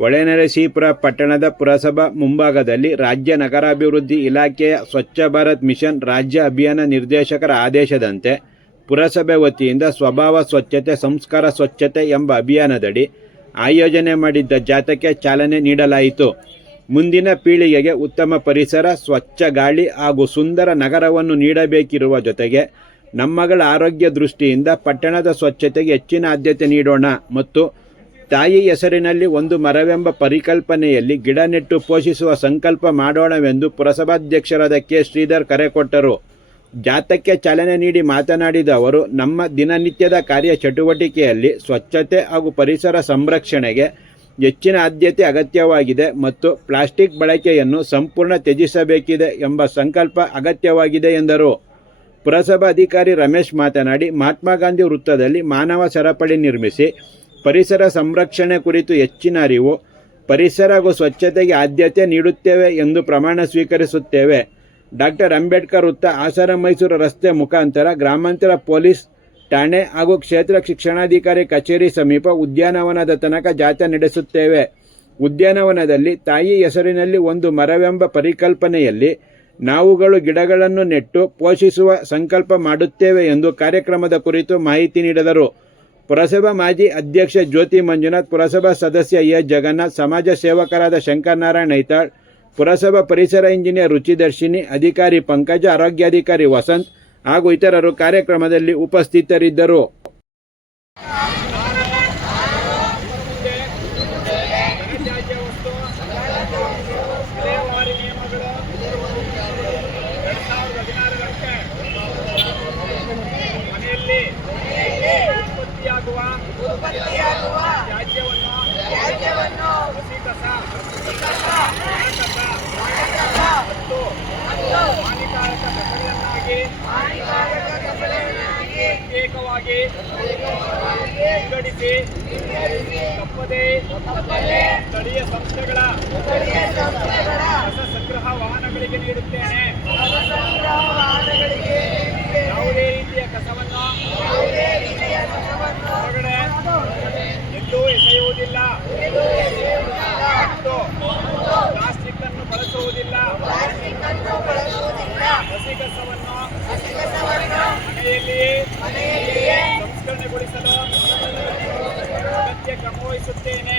ಹೊಳೆನರಸೀಪುರ ಪಟ್ಟಣದ ಪುರಸಭಾ ಮುಂಭಾಗದಲ್ಲಿ ರಾಜ್ಯ ನಗರಾಭಿವೃದ್ಧಿ ಇಲಾಖೆಯ ಸ್ವಚ್ಛ ಭಾರತ್ ಮಿಷನ್ ರಾಜ್ಯ ಅಭಿಯಾನ ನಿರ್ದೇಶಕರ ಆದೇಶದಂತೆ ಪುರಸಭೆ ವತಿಯಿಂದ ಸ್ವಭಾವ ಸ್ವಚ್ಛತೆ ಸಂಸ್ಕಾರ ಸ್ವಚ್ಛತೆ ಎಂಬ ಅಭಿಯಾನದಡಿ ಆಯೋಜನೆ ಮಾಡಿದ್ದ ಜಾಥಾಕ್ಕೆ ಚಾಲನೆ ನೀಡಲಾಯಿತು. ಮುಂದಿನ ಪೀಳಿಗೆಗೆ ಉತ್ತಮ ಪರಿಸರ, ಸ್ವಚ್ಛ ಗಾಳಿ ಹಾಗೂ ಸುಂದರ ನಗರವನ್ನು ನೀಡಬೇಕಿರುವ ಜೊತೆಗೆ ನಮ್ಮಗಳ ಆರೋಗ್ಯ ದೃಷ್ಟಿಯಿಂದ ಪಟ್ಟಣದ ಸ್ವಚ್ಛತೆಗೆ ಹೆಚ್ಚಿನ ಆದ್ಯತೆ ನೀಡೋಣ ಮತ್ತು ತಾಯಿ ಹೆಸರಿನಲ್ಲಿ ಒಂದು ಮರವೆಂಬ ಪರಿಕಲ್ಪನೆಯಲ್ಲಿ ಗಿಡ ನೆಟ್ಟು ಪೋಷಿಸುವ ಸಂಕಲ್ಪ ಮಾಡೋಣವೆಂದು ಪುರಸಭಾಧ್ಯಕ್ಷರಾದ ಕೆ. ಶ್ರೀಧರ್ ಕರೆ ಕೊಟ್ಟರು. ಜಾಥಾಕ್ಕೆ ಚಾಲನೆ ನೀಡಿ ಮಾತನಾಡಿದ ಅವರು, ನಮ್ಮ ದಿನನಿತ್ಯದ ಕಾರ್ಯ ಚಟುವಟಿಕೆಯಲ್ಲಿ ಸ್ವಚ್ಛತೆ ಹಾಗೂ ಪರಿಸರ ಸಂರಕ್ಷಣೆಗೆ ಹೆಚ್ಚಿನ ಆದ್ಯತೆ ಅಗತ್ಯವಾಗಿದೆ ಮತ್ತು ಪ್ಲಾಸ್ಟಿಕ್ ಬಳಕೆಯನ್ನು ಸಂಪೂರ್ಣ ತ್ಯಜಿಸಬೇಕಿದೆ ಎಂಬ ಸಂಕಲ್ಪ ಅಗತ್ಯವಾಗಿದೆ ಎಂದರು. ಪುರಸಭಾಧಿಕಾರಿ ರಮೇಶ್ ಮಾತನಾಡಿ, ಮಹಾತ್ಮ ಗಾಂಧಿ ವೃತ್ತದಲ್ಲಿ ಮಾನವ ಸರಪಳಿ ನಿರ್ಮಿಸಿ ಪರಿಸರ ಸಂರಕ್ಷಣೆ ಕುರಿತು ಹೆಚ್ಚಿನ ಅರಿವು, ಪರಿಸರ ಹಾಗೂ ಸ್ವಚ್ಛತೆಗೆ ಆದ್ಯತೆ ನೀಡುತ್ತೇವೆ ಎಂದು ಪ್ರಮಾಣ ಸ್ವೀಕರಿಸುತ್ತೇವೆ. ಡಾಕ್ಟರ್ ಅಂಬೇಡ್ಕರ್ ವೃತ್ತ, ಹಾಸನ ಮೈಸೂರು ರಸ್ತೆ ಮುಖಾಂತರ ಗ್ರಾಮಾಂತರ ಪೊಲೀಸ್ ಠಾಣೆ ಹಾಗೂ ಕ್ಷೇತ್ರ ಶಿಕ್ಷಣಾಧಿಕಾರಿ ಕಚೇರಿ ಸಮೀಪ ಉದ್ಯಾನವನದ ತನಕ ಜಾಥಾ ನಡೆಸುತ್ತೇವೆ. ಉದ್ಯಾನವನದಲ್ಲಿ ತಾಯಿ ಹೆಸರಿನಲ್ಲಿ ಒಂದು ಮರವೆಂಬ ಪರಿಕಲ್ಪನೆಯಲ್ಲಿ ನಾವುಗಳು ಗಿಡಗಳನ್ನು ನೆಟ್ಟು ಪೋಷಿಸುವ ಸಂಕಲ್ಪ ಮಾಡುತ್ತೇವೆ ಎಂದು ಕಾರ್ಯಕ್ರಮದ ಕುರಿತು ಮಾಹಿತಿ ನೀಡಿದರು. ಪುರಸಭಾ ಮಾಜಿ ಅಧ್ಯಕ್ಷೆ ಜ್ಯೋತಿ ಮಂಜುನಾಥ್, ಪುರಸಭಾ ಸದಸ್ಯ ಎ. ಜಗನ್ನಾಥ್, ಸಮಾಜ ಸೇವಕರಾದ ಶಂಕರನಾರಾಯಣ ಐತಾಳ್, ಪುರಸಭಾ ಪರಿಸರ ಇಂಜಿನಿಯರ್ ರುಚಿದರ್ಶಿನಿ, ಅಧಿಕಾರಿ ಪಂಕಜ, ಆರೋಗ್ಯಾಧಿಕಾರಿ ವಸಂತ್ ಹಾಗೂ ಇತರರು ಕಾರ್ಯಕ್ರಮದಲ್ಲಿ ಉಪಸ್ಥಿತರಿದ್ದರು. ಪ್ರತ್ಯೇಕವಾಗಿ ವಿಂಗಡಿಸಿ ತಪ್ಪದೇ ಸ್ಥಳೀಯ ಸಂಸ್ಥೆಗಳ ಕಸ ಸಂಗ್ರಹ ವಾಹನಗಳಿಗೆ ನೀಡುತ್ತೇನೆ. ಯಾವುದೇ ರೀತಿಯ ಕಸವನ್ನು ಹೊರಗಡೆ ಎಲ್ಲೂ ಎಸೆಯುವುದಿಲ್ಲ ಮತ್ತು ಪ್ಲಾಸ್ಟಿಕ್ ಅನ್ನು ಬಳಸುವುದಿಲ್ಲ. ಹಸಿ ಕಸವನ್ನು ಮನೆಯಲ್ಲಿಯೇ ಸಂಸ್ಕರಣೆಗೊಳಿಸಲು ಅಗತ್ಯ ಕ್ರಮ ವಹಿಸುತ್ತೇನೆ.